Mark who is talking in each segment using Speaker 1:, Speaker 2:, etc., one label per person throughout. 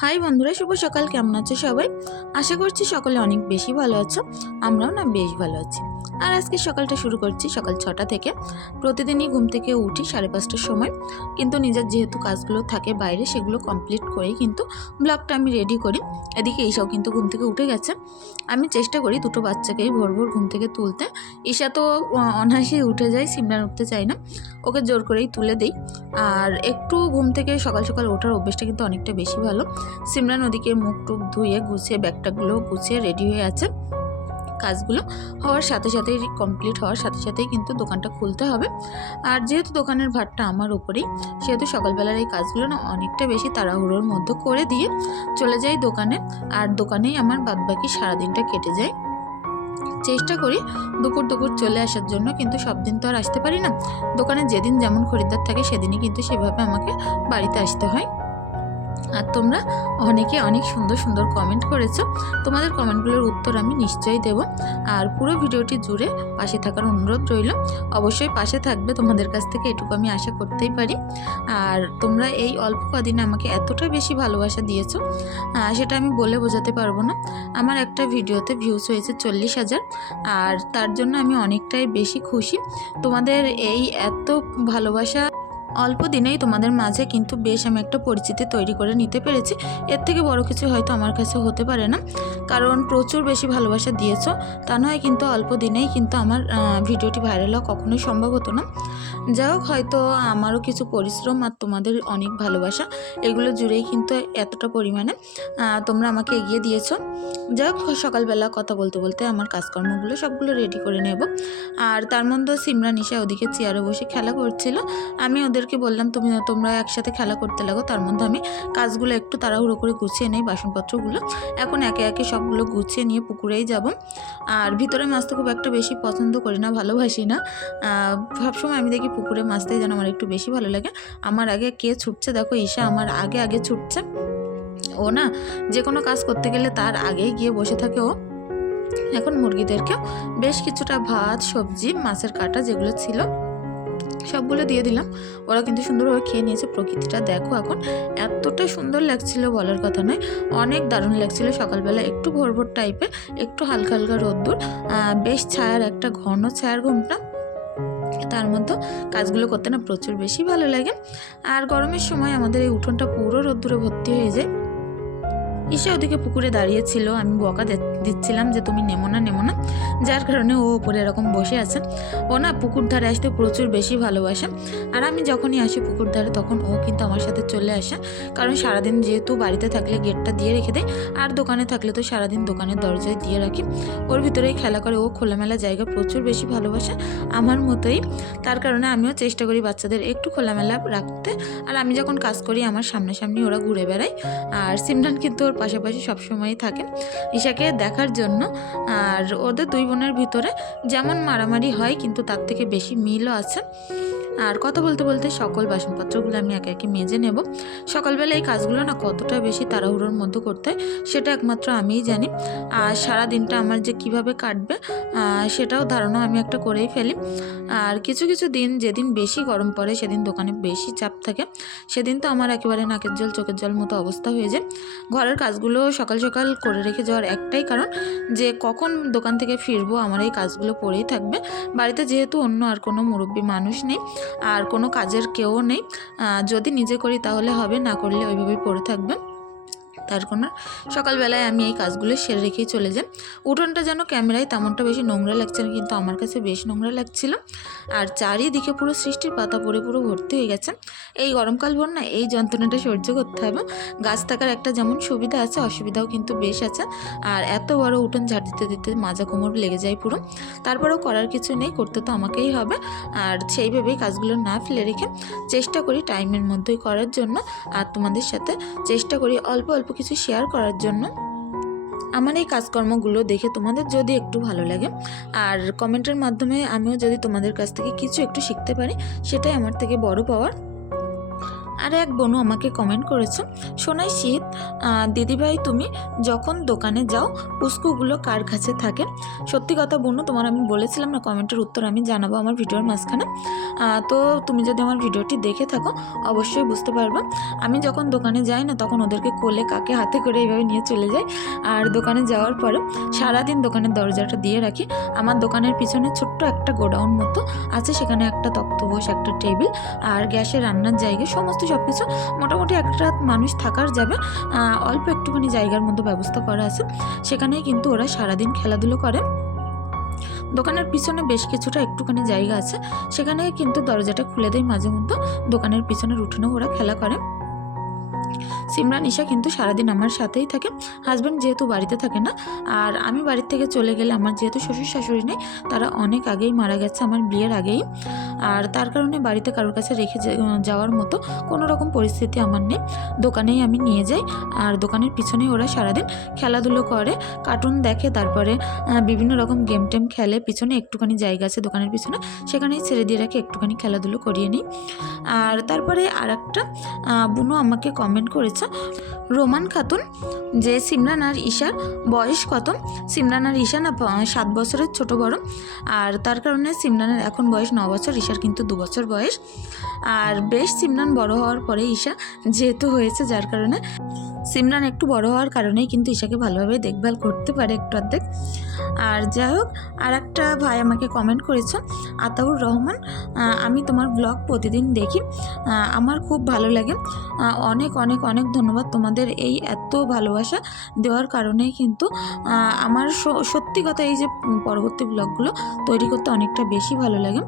Speaker 1: High বন্ধুরা, শুভ সকাল। কেমন আছো সবাই? আশা করছি সকলে অনেক বেশি ভালো আছো। আমরাও না বেশ ভালো আছি। আর আজকে সকালটা শুরু করছি সকাল ছটা থেকে। প্রতিদিনই ঘুম থেকে উঠি সাড়ে পাঁচটার সময়। কিন্তু নিজের যেহেতু কাজগুলো থাকে বাইরে, সেগুলো কমপ্লিট করেই কিন্তু ব্লগটা আমি রেডি করি। এদিকে ঈশাও কিন্তু ঘুম থেকে উঠে গেছে। আমি চেষ্টা করি দুটো বাচ্চাকেই ভোর ভোর ঘুম থেকে তুলতে। ঈশা তো অনায়াসেই উঠে যায় সিমরান উঠতে চায় না। ওকে জোর করেই তুলে দিই। আর একটু ঘুম থেকে সকাল সকাল ওঠার অভ্যেসটা কিন্তু অনেকটা বেশি ভালো। সিমরান ওদিকে মুখ টুক ধুয়ে গুছিয়ে ব্যাগটাগুলো গুছিয়ে রেডি হয়ে আছে। কাজগুলো হওয়ার সাথে সাথেই কমপ্লিট হওয়ার সাথে সাথেই কিন্তু দোকানটা খুলতে হবে। আর যেহেতু দোকানের ভাতটা আমার ওপরেই সেহেতু সকালবেলার এই কাজগুলো না অনেকটা বেশি তাড়াহুড়োর মধ্যে করে দিয়ে চলে যাই দোকানে। আর দোকানেই আমার বাদবাকি সারাদিনটা কেটে যায়। চেষ্টা করি দুপুর দুপুর চলে আসার জন্য, কিন্তু সব দিন তো আর আসতে পারি না। দোকানে যেদিন যেমন খরিদ্দার থাকে, সেদিনই কিন্তু সেভাবে আমাকে বাড়িতে আসতে হয়। আর তোমরা অনেকে অনেক সুন্দর সুন্দর কমেন্ট করেছ। তোমাদের কমেন্টগুলোর উত্তর আমি নিশ্চয়ই দেব। আর পুরো ভিডিওটি জুড়ে পাশে থাকার অনুরোধ রইল। অবশ্যই পাশে থাকবে, তোমাদের কাছ থেকে এটুকু আমি আশা করতেই পারি। আর তোমরা এই অল্প কদিনে আমাকে এতটা বেশি ভালোবাসা দিয়েছ সেটা আমি বলে বোঝাতে পারব না। আমার একটা ভিডিওতে ভিউজ হয়েছে চল্লিশ হাজার, আর তার জন্য আমি অনেকটাই বেশি খুশি। তোমাদের এই এত ভালোবাসা অল্প দিনেই তোমাদের মাঝে কিন্তু বেশ আমি একটা পরিচিতি তৈরি করে নিতে পেরেছি। এর থেকে বড় কিছু হয়তো আমার কাছে হতে পারে না। কারণ প্রচুর বেশি ভালোবাসা দিয়েছ। তা নয় কিন্তু অল্প দিনেই কিন্তু আমার ভিডিওটি ভাইরাল হওয়া কখনোই সম্ভব হতো না। যাই হোক, হয়তো আমারও কিছু পরিশ্রম আর তোমাদের অনেক ভালোবাসা, এগুলো জুড়েই কিন্তু এতটা পরিমাণে তোমরা আমাকে এগিয়ে দিয়েছ। যাই হোক, সকালবেলা কথা বলতে বলতে আমার কাজকর্মগুলো সবগুলো রেডি করে নেব। আর তার মধ্যে সিমরা নিশা ওদিকে চেয়ারে বসে খেলা করছিল। আমি ওদেরকে বললাম, তুমি, তোমরা একসাথে খেলা করতে লাগো। তার মধ্যে আমি কাজগুলো একটু তাড়াহুড়ো করে গুছিয়ে নেই বাসনপত্রগুলো। এখন একে একে সবগুলো গুছিয়ে নিয়ে পুকুরেই যাব। আর ভিতরে মাছ তো খুব একটা বেশি পছন্দ করি না, ভালোবাসি না। সবসময় আমি দেখি পুকুরে মাছটাই যেন আমার একটু বেশি ভালো লাগে। আমার আগে কে ছুটছে দেখো, ঈশা আমার আগে আগে ছুটছে। ও না যে কোনো কাজ করতে গেলে তার আগেই গিয়ে বসে থাকে ও। এখন মুরগিদেরকে বেশ কিছুটা ভাত, সবজি, মাছের কাটা যেগুলো ছিল সবগুলো দিয়ে দিলাম। ওরা কিন্তু সুন্দরভাবে খেয়ে নিয়েছে। প্রকৃতিটা দেখো এখন এতটা সুন্দর লাগছিল বলার কথা নয়। অনেক দারুণ লাগছিল সকালবেলা। একটু ভোর ভোর টাইপের একটু হালকা হালকা রোদ্দুর বেশ ছায়ার একটা ঘন ছায়ার ঘুমটা। তার মধ্যে কাজগুলো করতে না প্রচুর বেশি ভালো লাগে। আর গরমের সময় আমাদের এই উঠোনটা পুরো রোদ্দুরে ভর্তি হয়ে যায়। ঈশা ওদিকে পুকুরে দাঁড়িয়েছিল। আমি বকা দিচ্ছিলাম যে, তুমি নেমো না নেমো না। যার কারণে ও উপরে এরকম বসে আছে। ও না পুকুর ধারে আসতে প্রচুর বেশি ভালোবাসে। আর আমি যখনই আসি পুকুর ধারে, তখন ও কিন্তু আমার সাথে চলে আসে। কারণ সারাদিন যেহেতু বাড়িতে থাকলে গেটটা দিয়ে রেখে দেয়, আর দোকানে থাকলে তো সারাদিন দোকানের দরজায় দিয়ে রাখি। ওর ভিতরেই খেলা করে। ও খোলামেলা জায়গা প্রচুর বেশি ভালোবাসে আমার মতোই। তার কারণে আমিও চেষ্টা করি বাচ্চাদের একটু খোলামেলা রাখতে। আর আমি যখন কাজ করি, আমার সামনাসামনি ওরা ঘুরে বেড়ায়। আর সিমরান কিন্তু ওর পাশাপাশি সবসময়ই থাকে ঈশাকে দেখার জন্য। আর ওদের দুই বোনের ভিতরে যেমন মারামারি হয়, কিন্তু তার থেকে বেশি মিলও আছে। আর কথা বলতে বলতে সকল বাসনপত্রগুলো আমি একে একে মেজে নেব। সকালবেলা এই কাজগুলো না কতটা বেশি তাড়াহুড়োর মধ্যে করতে হয় সেটা একমাত্র আমিই জানি। আর সারা দিনটা আমার যে কীভাবে কাটবে সেটাও ধারণা আমি একটা করেই ফেলি। আর কিছু কিছু দিন যেদিন বেশি গরম পড়ে সেদিন দোকানে বেশি চাপ থাকে, সেদিন তো আমার একেবারে নাকের জল, চোখের জল মতো অবস্থা হয়ে যায়। ঘরের কাজগুলো সকাল সকাল করে রেখে যাওয়ার একটাই কারণ যে কখন দোকান থেকে ফিরবো, আমার এই কাজগুলো পড়েই থাকবে। বাড়িতে যেহেতু অন্য আর কোনো মুরব্বী মানুষ নেই আর কোনো কাজের কেউ নেই। যদি নিজে করি তাহলে হবে, না করলে ওইভাবেই পড়ে থাকবে তার কোনো সকালবেলায় আমি এই কাজগুলো সেরে রেখেই চলে যাই। উঠোনটা যেন ক্যামেরায় তেমনটা বেশি নোংরা লাগছে না, কিন্তু আমার কাছে বেশ নোংরা লাগছিল। আর চারিদিকে পুরো সৃষ্টির পাতা পড়ে পুরো ভর্তি হয়ে গেছে। এই গরমকাল ভোর না, এই যন্ত্রণাটা সহ্য করতে হবে। গাছ থাকার একটা যেমন সুবিধা আছে, অসুবিধাও কিন্তু বেশ আছে। আর এত বড় উঠোন ঝাড় দিতে দিতে মাজা কোমর লেগে যায় পুরো। তারপরেও করার কিছু নেই, করতে তো আমাকেই হবে। আর সেইভাবেই কাজগুলো না ফেলে রেখে চেষ্টা করি টাইমের মধ্যেই করার জন্য। আর তোমাদের সাথে চেষ্টা করি অল্প অল্প কিছু শেয়ার করার জন্য আমার এই কাজকর্মগুলো দেখে তোমাদের যদি একটু ভালো লাগে, আর কমেন্টের মাধ্যমে আমিও যদি তোমাদের কাছ থেকে কিছু একটু শিখতে পারি, সেটাই আমার থেকে বড় পাওয়ার আর এক বোনু আমাকে কমেন্ট করেছে সোনাই শীত দিদিভাই তুমি যখন দোকানে যাও পুস্কুগুলো কার কাছে থাকে? সত্যি কথা বোনু, তোমার আমি বলেছিলাম না কমেন্টের উত্তর আমি জানাব আমার ভিডিওর মাঝখানে। তো তুমি যদি আমার ভিডিওটি দেখে থাকো, অবশ্যই বুঝতে পারবে। আমি যখন দোকানে যাই না, তখন ওদেরকে কোলে কাকে হাতে করে এইভাবে নিয়ে চলে যাই। আর দোকানে যাওয়ার পরে সারাদিন দোকানের দরজাটা দিয়ে রাখি। আমার দোকানের পিছনে ছোট্ট একটা গোডাউন মতো আছে, সেখানে একটা তক্তবোস একটা টেবিল আর গ্যাসে রান্নার জায়গা সমস্ত সব কিছু মোটামুটি একটা মানুষ থাকার যাবে। অল্প একটুখানি জায়গার মধ্যে ব্যবস্থা করা আছে। সেখানেই কিন্তু ওরা সারাদিন খেলাধুলো করে। দোকানের পিছনে বেশ কিছুটা একটুখানি জায়গা আছে। সেখানে কিন্তু দরজাটা খুলে দেয় মাঝে মধ্যে। দোকানের পিছনের উঠোনেও ওরা খেলা করে। সিমরান, ঈশা কিন্তু সারাদিন আমার সাথেই থাকে। হাজব্যান্ড যেহেতু বাড়িতে থাকে না, আর আমি বাড়ির থেকে চলে গেলে আমার যেহেতু শ্বশুর শাশুড়ি নেই, তারা অনেক আগেই মারা গেছে আমার বিয়ের আগেই। আর তার কারণে বাড়িতে কারোর কাছে রেখে যাওয়ার মতো কোনো রকম পরিস্থিতি আমার নেই। দোকানেই আমি নিয়ে যাই, আর দোকানের পিছনেই ওরা সারাদিন খেলাধুলো করে কার্টুন দেখে, তারপরে বিভিন্ন রকম গেম টেম খেলে, পিছনে একটুখানি জায়গা আছে দোকানের পিছনে, সেখানেই ছেড়ে দিয়ে রাখে একটুখানি খেলাধুলো করিয়ে নিই। আর তারপরে আর একটা বুনু আমাকে কমেন্ট করেছে। রোমান খাতুন, যে সিমরান আর ঈশার বয়স কত? সিমরান আর ঈশা না সাত বছরের ছোট বড়। আর তার কারণে সিমরানের এখন বয়স ন বছর, ঈশার কিন্তু দু বছর বয়স। আর বেশ সিমরান বড় হওয়ার পরে ঈশা যেহেতু হয়েছে, যার কারণে সিমরান একটু বড় হওয়ার কারণেই কিন্তু ঈশাকে ভালোভাবে দেখভাল করতে পারে একটু অর্ধেক। আর যাই হোক আর একটা ভাই আমাকে কমেন্ট করেছে আতাউর রহমান আমি তোমার ব্লগ প্রতিদিন দেখি। আমার খুব ভালো লাগে। অনেক অনেক অনেক ধন্যবাদ তোমাদের এই এত ভালোবাসা দেওয়ার কারণেই কিন্তু আমার সত্যি কথা এই যে পরবর্তী ব্লগগুলো তৈরি করতে অনেকটা বেশি ভালো লাগে।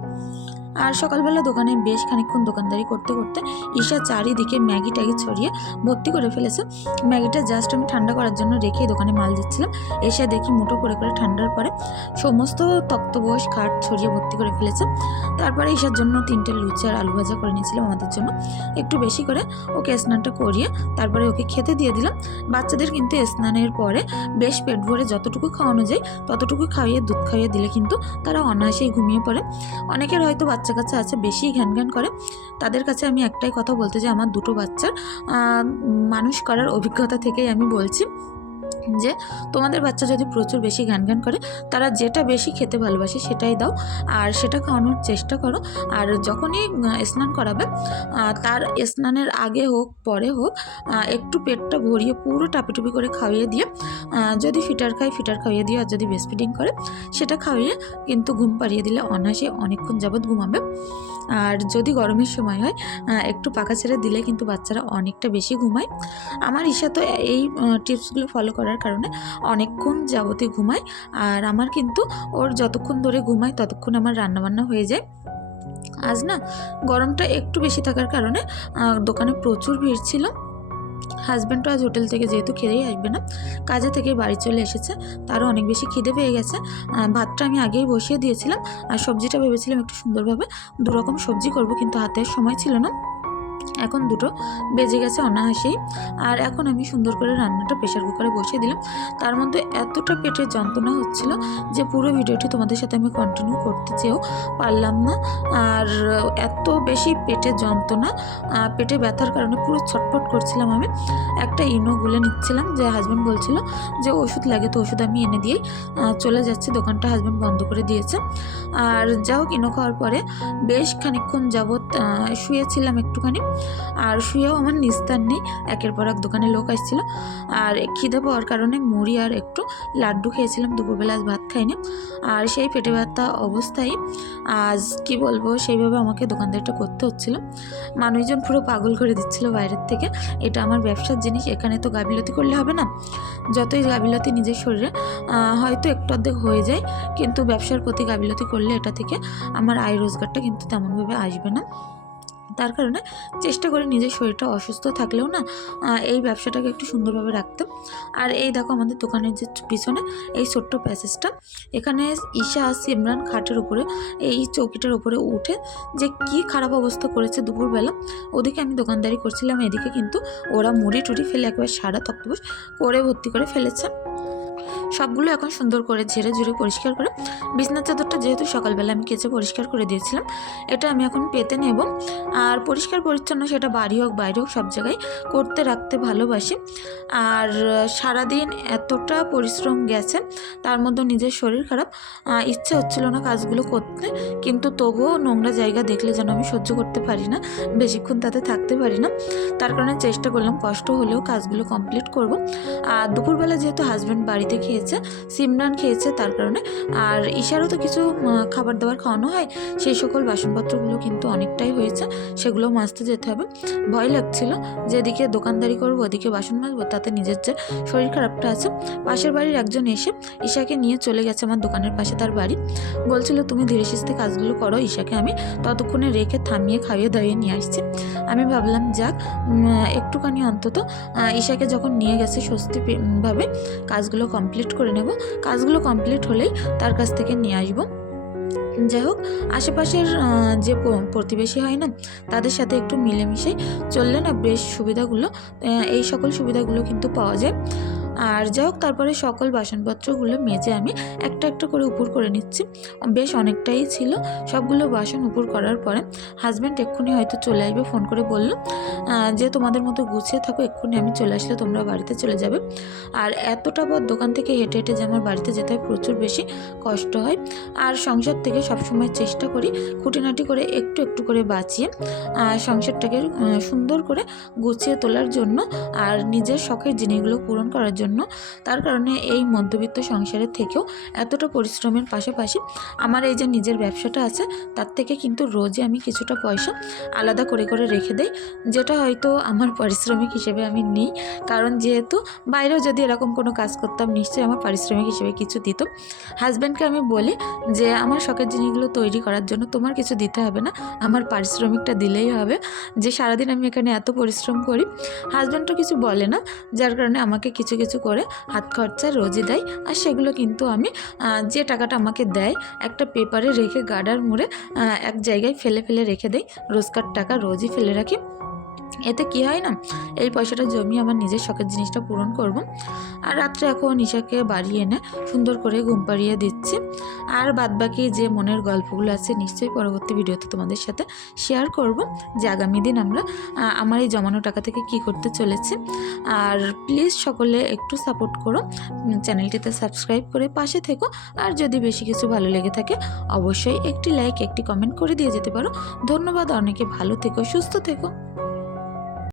Speaker 1: আর সকালবেলা দোকানে বেশ খানিক্ষণ দোকানদারি করতে করতে ঈশা চারিদিকে ম্যাগি ট্যাগি ছড়িয়ে ভর্তি করে ফেলেছে। ম্যাগিটা জাস্ট আমি ঠান্ডা করার জন্য রেখে দোকানে মাল দিচ্ছিলাম। এসে দেখি মুঠো করে করে ঠান্ডার পরে সমস্ত তক্তবোস খাট ছড়িয়ে ভর্তি করে ফেলেছে। তারপরে ঈশার জন্য তিনটে লুচি আর আলু ভাজা করে নিয়েছিলাম আমাদের জন্য। একটু বেশি করে ওকে স্নানটা করিয়ে তারপরে ওকে খেতে দিয়ে দিলাম। বাচ্চাদের কিন্তু স্নানের পরে বেশ পেট ভরে যতটুকু খাওয়ানো যায়, ততটুকু খাইয়ে দুধ খাইয়ে দিলে কিন্তু তারা অনায়াসেই ঘুমিয়ে পড়ে। অনেকের হয়তো বাচ্চা কাচ্চা আছে, বেশি ঘ্যান ঘ্যান করে, তাদের কাছে আমি একটাই কথা বলতে চাই, আমার দুটো বাচ্চার মানুষ করার অভিজ্ঞতা থেকেই আমি বলছি। যে তোমাদের বাচ্চা যদি প্রচুর বেশি ঘ্যান ঘ্যান করে, তারা যেটা বেশি খেতে ভালোবাসে সেটাই দাও। আর সেটা খাওয়ানোর চেষ্টা করো। আর যখনই স্নান করাবে তার স্নানের আগে হোক, পরে হোক একটু পেটটা ভরিয়ে পুরো টাপিটুপি করে খাইয়ে দিয়ে যদি ফিটার খায়, ফিটার খাইয়ে দিয়ে, আর যদি বেস্ট ফিডিং করে, সেটা খাইয়ে কিন্তু ঘুম পাড়িয়ে দিলে অনায়াসে অনেকক্ষণ যাবৎ ঘুমাবে। আর যদি গরমের সময় হয় একটু পাকা ছেড়ে দিলে কিন্তু বাচ্চারা অনেকটা বেশি ঘুমায়। আমার ঈশা তো এই টিপসগুলো ফলো করার কারণে অনেকক্ষণ যাবতীয় ঘুমায় আর আমার কিন্তু ওর যতক্ষণ ধরে ঘুমায় ততক্ষণ আমার রান্নাবান্না হয়ে যায়। আজ না গরমটা একটু বেশি থাকার কারণে দোকানে প্রচুর ভিড় ছিল। হাজব্যান্ডও আজ হোটেল থেকে যেহেতু খেয়েই আসবে না, কাজে থেকে বাড়ি চলে এসেছে, তারও অনেক বেশি খিদে পেয়ে গেছে। ভাতটা আমি আগেই বসিয়ে দিয়েছিলাম, আর সবজিটা ভেবেছিলাম একটু সুন্দরভাবে দুরকম সবজি করব, কিন্তু হাতের সময় ছিল না। এখন দুটো বেজে গেছে অনায়াসেই। আর এখন আমি সুন্দর করে রান্নাটা প্রেশার কুকারে বসিয়ে দিলাম। তার মধ্যে এতটা পেটের যন্ত্রণা হচ্ছিল যে পুরো ভিডিওটি তোমাদের সাথে আমি কন্টিনিউ করতে চেয়েও পারলাম না। আর এত বেশি পেটের যন্ত্রণা পেটে ব্যথার কারণে পুরো ছটফট করছিলাম আমি। একটা ইনো গুলে নিচ্ছিলাম যে হাজব্যান্ড বলছিল যে ওষুধ লাগে তো ওষুধ আমি এনে দিয়েই চলে যাচ্ছি। দোকানটা হাজব্যান্ড বন্ধ করে দিয়েছে। আর যা হোক, ইনো খাওয়ার পরে বেশ খানিকক্ষণ যাবৎ শুয়েছিলাম একটুখানি। আর শুয়েও আমার নিস্তার নেই। একের পর এক দোকানে লোক আসছিল। আর খিদে পাওয়ার কারণে মুড়ি আর একটু লাড্ডু খেয়েছিলাম। দুপুরবেলা আজ ভাত খাইনি। আর সেই পেটে ব্যথা অবস্থায় আজ কি বলব, সেইভাবে আমাকে দোকানদারটা করতে হচ্ছিল। মানুষজন পুরো পাগল করে দিচ্ছিল বাইরের থেকে। এটা আমার ব্যবসার জিনিস, এখানে তো গাবিলতি করলে হবে না। যতই গাবিলতি নিজের শরীরে হয়তো একটু অর্ধেক হয়ে যায়, কিন্তু ব্যবসার প্রতি গাবিলতি করলে এটা থেকে আমার আয় রোজগারটা কিন্তু তেমনভাবে আসবে না। তার কারণে চেষ্টা করি নিজের শরীরটা অসুস্থ থাকলেও না এই ব্যবসাটাকে একটু সুন্দরভাবে রাখতে। আর এই দেখো আমাদের দোকানের যে পিছনে এই ছোট্ট প্যাসেজটা, এখানে ঈশা সিমরান খাটের উপরে, এই চৌকিটার উপরে উঠে যে কি খারাপ অবস্থা করেছে দুপুরবেলা, ওদিকে আমি দোকানদারি করছিলাম, এদিকে কিন্তু ওরা মুড়ি টুড়ি ফেলে একবার সারা তক্তবোস করে ভর্তি করে ফেলেছে। সবগুলো এখন সুন্দর করে ঝেড়ে ঝুড়ে পরিষ্কার করে, বিছনার চাদরটা যেহেতু সকালবেলা আমি কেচে পরিষ্কার করে দিয়েছিলাম, এটা আমি এখন পেতে নেব। আর পরিষ্কার পরিচ্ছন্ন সেটা বাড়ি হোক, বাইরে হোক, সব জায়গায় করতে, রাখতে ভালোবাসি। আর সারাদিন এতটা পরিশ্রম গেছে, তার মধ্যে নিজের শরীর খারাপ ইচ্ছে হচ্ছিল না কাজগুলো করতে, কিন্তু তবুও নোংরা জায়গা দেখলে যেন আমি সহ্য করতে পারি না, বেশিক্ষণ তাতে থাকতে পারি না। তার কারণে চেষ্টা করলাম, কষ্ট হলেও কাজগুলো কমপ্লিট করব। আর দুপুরবেলা যেহেতু হাজব্যান্ড বাড়িতে খেয়েছে সিমরান খেয়েছে তার কারণে। আর ঈশারও তো কিছু খাবার দাবার খাওয়ানো হয়, সেই সকল বাসনপত্রগুলো কিন্তু অনেকটাই হয়েছে, সেগুলো মাজতে যেতে হবে। ভয় লাগছিল যেদিকে দোকানদারি করব, ওদিকে বাসন মাজবো, তাতে নিজের যে শরীর খারাপটা আছে, পাশের বাড়ির একজন এসে ঈশাকে নিয়ে চলে গেছে আমার দোকানের পাশে তার বাড়ি। বলছিল, তুমি ধীরে সুস্থে কাজগুলো করো, ঈশাকে আমি ততক্ষণে রেখে থামিয়ে খাইয়ে দাইয়ে নিয়ে আসছি। আমি ভাবলাম, যাক একটুখানি অন্তত ঈশাকে যখন নিয়ে গেছে স্বস্তি পে- ভাবে কাজগুলো কমপ্লিট করে নেব। কাজগুলো কমপ্লিট হলেই তার কাছ থেকে নিয়ে আসব। যাই হোক, আশেপাশের যে প্রতিবেশী হয় না, তাদের সাথে একটু মিলেমিশে চললে না বেশ সুবিধাগুলো এই সকল সুবিধাগুলো কিন্তু পাওয়া যায়। আর যাই হোক তারপরে সকল বাসনপত্রগুলো মেজে আমি একটা একটা করে উপর করে নিচ্ছি। বেশ অনেকটাই ছিল। সবগুলো বাসন উপর করার পরে হাজব্যান্ড এক্ষুনি হয়তো চলে আসবে ফোন করে বলল যে তোমাদের মতো গুছিয়ে থাকো এক্ষুনি আমি চলে আসলে তোমরা বাড়িতে চলে যাবে। আর এতটা পর দোকান থেকে হেঁটে হেঁটে যে আমার বাড়িতে যেতে হয় প্রচুর বেশি কষ্ট হয়। আর সংসার থেকে সবসময় চেষ্টা করি খুঁটিনাটি করে একটু একটু করে বাঁচিয়ে আহ, সংসারটাকে সুন্দর করে গুছিয়ে তোলার জন্য আর নিজের শখের জিনিসগুলো পূরণ করার জন্য তার কারণে এই মধ্যবিত্ত সংসারের থেকেও এতটা পরিশ্রমের পাশাপাশি আমার এই যে নিজের ব্যবসাটা আছে, তার থেকে কিন্তু রোজই আমি কিছুটা পয়সা আলাদা করে করে রেখে দেই, যেটা হয়তো আমার পারিশ্রমিক হিসেবে আমি নিই। কারণ যেহেতু বাইরেও যদি এরকম কোনো কাজ করতাম, নিশ্চয়ই আমার পারিশ্রমিক হিসেবে কিছু দিত। হাজব্যান্ডকে আমি বলি যে, আমার শখের জিনিসগুলো তৈরি করার জন্য তোমার কিছু দিতে হবে না, আমার পারিশ্রমিকটা দিলেই হবে। যে সারাদিন আমি এখানে এত পরিশ্রম করি। হাজব্যান্ডও কিছু বলে না, যার কারণে আমাকে কিছু কিছু করে হাত খরচা রোজই দেয়। আর সেগুলো কিন্তু আমি যে টাকাটা আমাকে দেয়, একটা পেপারে রেখে গার্ডার মুড়ে এক জায়গায় ফেলে ফেলে রেখে দেয় রোজকার টাকা রোজই ফেলে রাখি। এতে কি হয় না, এই পয়সাটা জমিয়ে আমার নিজের শখের জিনিসটা পূরণ করব। আর রাত্রে এখন নিশাকে বাড়ি এনে সুন্দর করে ঘুম পাড়িয়ে দিচ্ছি। আর বাদবাকি যে মনের গল্পগুলো আছে নিশ্চয়ই পরবর্তী ভিডিওতে তোমাদের সাথে শেয়ার করব। যে আগামী দিন আমরা আমার এই জমানো টাকা থেকে কি করতে চলেছে। আর প্লিজ সকলে একটু সাপোর্ট করো। চ্যানেলটিতে সাবস্ক্রাইব করে পাশে থেকো। আর যদি বেশি কিছু ভালো লেগে থাকে, অবশ্যই একটি লাইক একটি কমেন্ট করে দিয়ে যেতে পারো। ধন্যবাদ, অনেকে ভালো থেকো, সুস্থ থেকো।